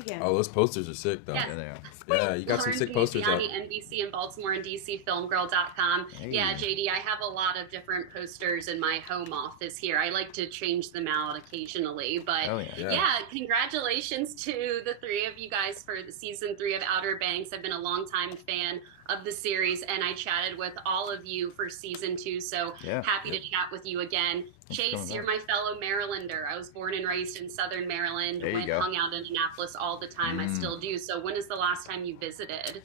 again. Oh, those posters are sick, though. Yes. Yeah, they are. Yeah, you got some sick posters up. NBC in Baltimore and DCFilmGirl.com. Hey. Yeah, JD, I have a lot of different posters in my home office here. I like to change them out occasionally, but Oh, yeah. yeah, congratulations to the three of you guys for the season 3 of Outer Banks. I've been a longtime fan of the series, and I chatted with all of you for season 2, so happy to chat with you again. Chase, you're my fellow Marylander. I was born and raised in Southern Maryland, hung out in Annapolis all the time. I still do. So when is the last time you visited?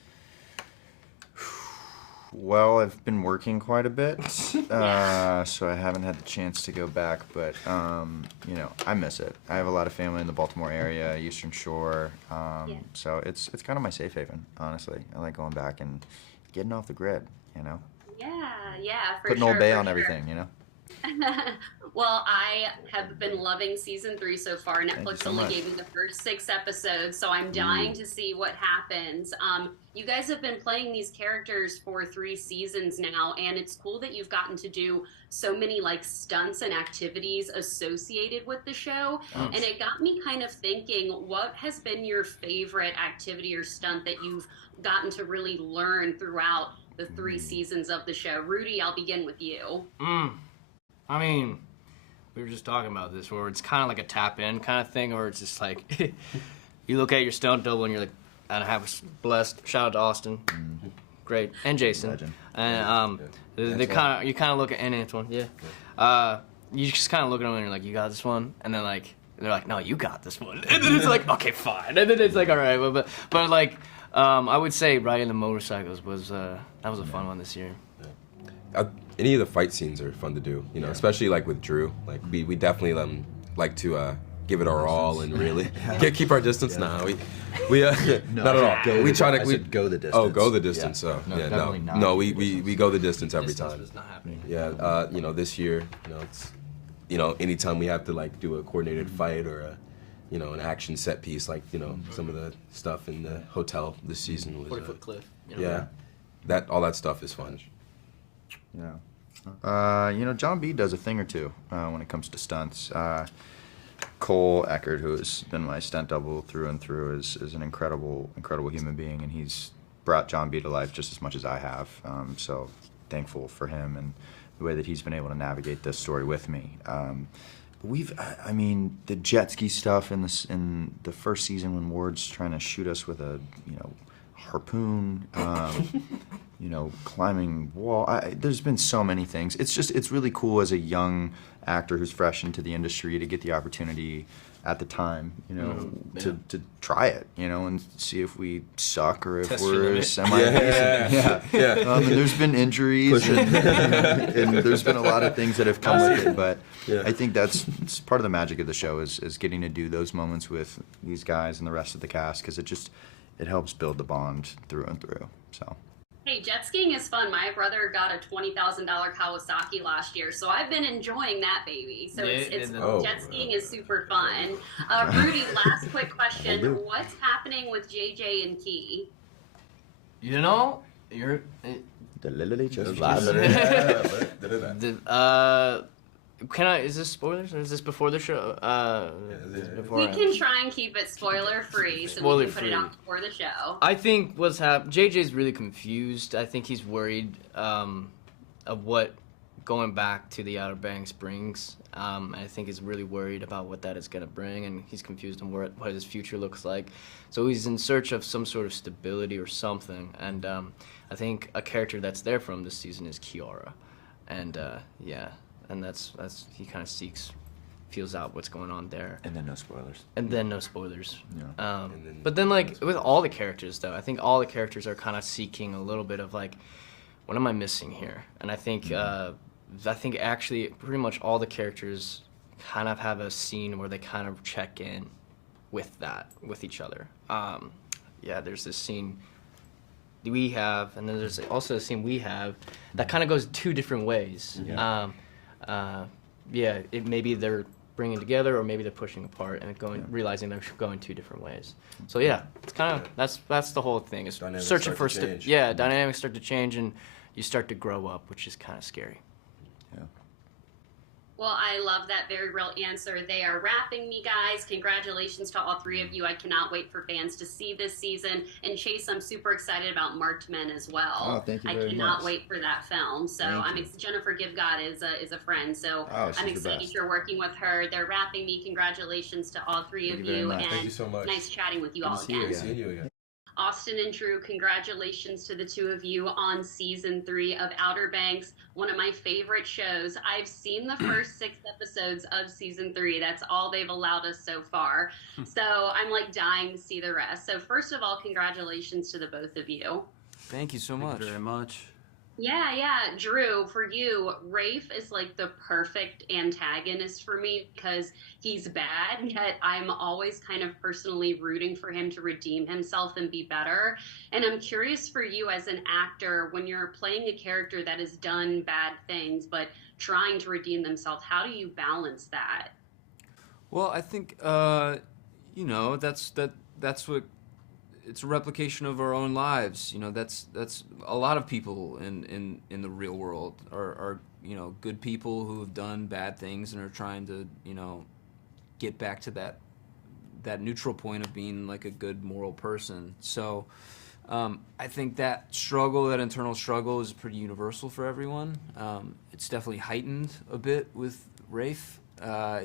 Well, I've been working quite a bit, so I haven't had the chance to go back, but, you know, I miss it. I have a lot of family in the Baltimore area, Eastern Shore, so it's kind of my safe haven, honestly. I like going back and getting off the grid, you know? Yeah, for Putting sure. Old Bay on everything, you know? Well, I have been loving season 3 so far. Netflix only gave me the first 6 episodes, so I'm dying to see what happens. You guys have been playing these characters for 3 seasons now, and it's cool that you've gotten to do so many like stunts and activities associated with the show. And it got me kind of thinking, what has been your favorite activity or stunt that you've gotten to really learn throughout the 3 seasons of the show? Rudy, I'll begin with you. I mean, we were just talking about this, where it's kind of like a tap-in kind of thing, or it's just like, you look at your stunt double and you're like, and I have blessed. Shout out to Austin, great, and Jason, Legend. And they kind of, you kind of look at and Antoine, you just kind of look at them and you're like, you got this one, and then like they're like, no, you got this one, and then it's like, okay, fine, and then it's like, all right, but like, I would say riding the motorcycles was that was a fun one this year. Any of the fight scenes are fun to do, you know, especially like with Drew. Like we definitely like to give it our all and really keep our distance. Nah, we not at all. We try to go the distance. Oh, go the distance. Yeah. So No, yeah, definitely not. no, we go the distance every time. It's not happening. Yeah, you know, this year, you know, it's, you know, anytime we have to like do a coordinated fight or a, you know, an action set piece, like, you know, some of the stuff in the hotel this season was 40-foot cliff. You know? yeah, that all that stuff is fun. Yeah. You know, John B does a thing or two when it comes to stunts. Cole Eckert, who has been my stunt double through and through, is an incredible human being, and he's brought John B to life just as much as I have. So thankful for him and the way that he's been able to navigate this story with me. I mean, the jet ski stuff in the first season when Ward's trying to shoot us with a, you know, harpoon, you know, climbing wall. There's been so many things. It's really cool as a young actor who's fresh into the industry to get the opportunity at the time, you know, to try it, you know, and see if we suck or if we're semi-decent. And there's been injuries and there's been a lot of things that have come with it, but I think it's part of the magic of the show is getting to do those moments with these guys and the rest of the cast, because it helps build the bond through and through. So. Hey, jet skiing is fun. My brother got a $20,000 Kawasaki last year, so I've been enjoying that baby. So jet skiing is super fun. Rudy, last quick question: what's happening with JJ and Key? You know, you're. Is this spoilers or is this before the show? We can try and keep it spoiler free, so we can put it out before the show. I think what's happened, JJ's really confused. I think he's worried of what going back to the Outer Banks brings. I think he's really worried about what that is going to bring, and he's confused on what his future looks like. So he's in search of some sort of stability or something, and I think a character that's there for him this season is Kiara, and and that's he kind of feels out what's going on there. And then no spoilers. Yeah. But then, like, with all the characters, though, I think all the characters are kind of seeking a little bit of, like, what am I missing here? And I think actually pretty much all the characters kind of have a scene where they kind of check in with each other. There's this scene we have, and then there's also a scene we have that kind of goes 2 different ways. Maybe they're bringing together, or maybe they're pushing apart and realizing they're going 2 different ways. So it's kind of that's the whole thing. Is dynamics searching for dynamics start to change, and you start to grow up, which is kind of scary. Well, I love that very real answer. They are wrapping me, guys. Congratulations to all three of you. I cannot wait for fans to see this season. And Chase, I'm super excited about Marked Men as well. Oh, thank you very much. I cannot wait for that film. So Jennifer Givegod is a friend. So I'm excited you're working with her. They're wrapping me. Congratulations to all three of you. And thank you so much. Nice chatting with you all again. Seeing you again. Austin and Drew, congratulations to the two of you on season 3 of Outer Banks, one of my favorite shows. I've seen the first 6 episodes of season 3. That's all they've allowed us so far. So I'm like dying to see the rest. So first of all, congratulations to the both of you. Thank you so much. Thank you very much. Yeah. Drew, for you, Rafe is like the perfect antagonist for me because he's bad, yet I'm always kind of personally rooting for him to redeem himself and be better. And I'm curious for you as an actor, when you're playing a character that has done bad things but trying to redeem themselves, how do you balance that? Well, I think that's what. It's a replication of our own lives. That's a lot of people in the real world are good people who have done bad things and are trying to get back to that neutral point of being like a good moral person. So I think that internal struggle is pretty universal for everyone. It's definitely heightened a bit with Rafe.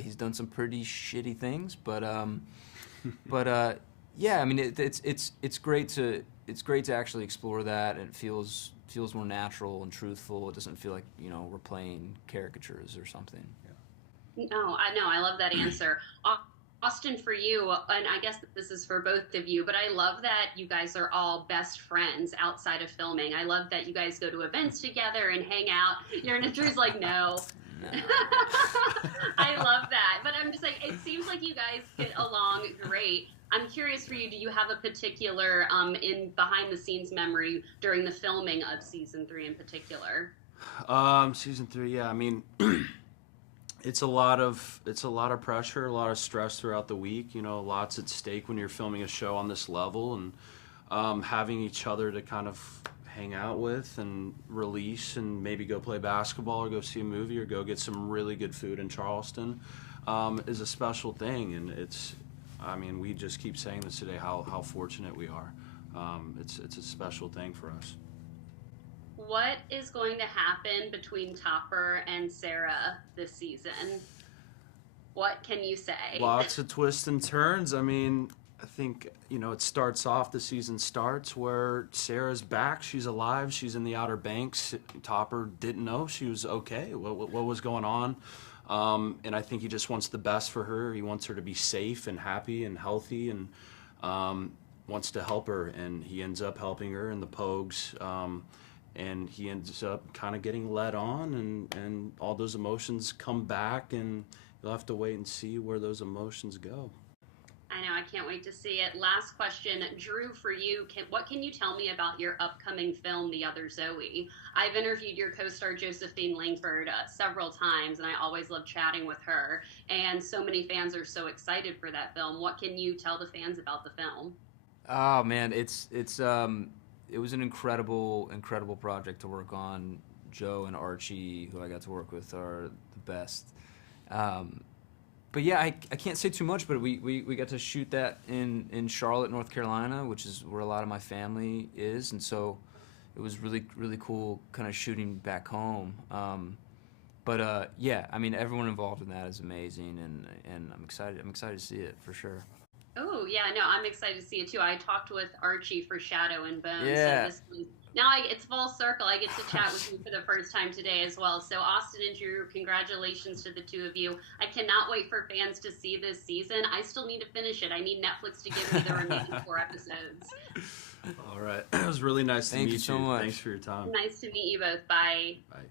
He's done some pretty shitty things, but yeah, I mean it's great to actually explore that, and it feels more natural and truthful. It doesn't feel like we're playing caricatures or something. Yeah. No, I love that answer. Austin, for you, and I guess this is for both of you, but I love that you guys are all best friends outside of filming. I love that you guys go to events together and hang out. Drew's like, no. I love that, but I'm just like, it seems like you guys get along great. I'm curious for you, do you have a particular in behind the scenes memory during the filming of season 3 in particular? Season 3, yeah. I mean, it's a lot of pressure, a lot of stress throughout the week. Lots at stake when you're filming a show on this level, and having each other to kind of hang out with and release, and maybe go play basketball or go see a movie or go get some really good food in Charleston is a special thing, and we just keep saying this today, how fortunate we are. It's a special thing for us. What is going to happen between Topper and Sarah this season? What can you say? Lots of twists and turns. I mean, I think, it starts off, the season starts where Sarah's back, she's alive, she's in the Outer Banks. Topper didn't know she was okay, what was going on. And I think he just wants the best for her. He wants her to be safe and happy and healthy, and wants to help her. And he ends up helping her in the Pogues, and he ends up kind of getting led on, and all those emotions come back, and you'll have to wait and see where those emotions go. I know, I can't wait to see it. Last question, Drew, for you, what can you tell me about your upcoming film, The Other Zoe? I've interviewed your co-star Josephine Langford several times, and I always love chatting with her. And so many fans are so excited for that film. What can you tell the fans about the film? Oh man, it was an incredible project to work on. Joe and Archie, who I got to work with, are the best. But yeah, I can't say too much, but we got to shoot that in Charlotte, North Carolina, which is where a lot of my family is, and so it was really cool kind of shooting back home. But yeah, I mean, everyone involved in that is amazing, and I'm excited to see it for sure. Oh yeah, no, I'm excited to see it too. I talked with Archie for Shadow and Bones. Yeah. So now it's full circle. I get to chat with you for the first time today as well. So Austin and Drew, congratulations to the two of you. I cannot wait for fans to see this season. I still need to finish it. I need Netflix to give me the remaining 4 episodes. All right. It was really nice to meet you. Thank you so much. Thanks for your time. Nice to meet you both. Bye. Bye.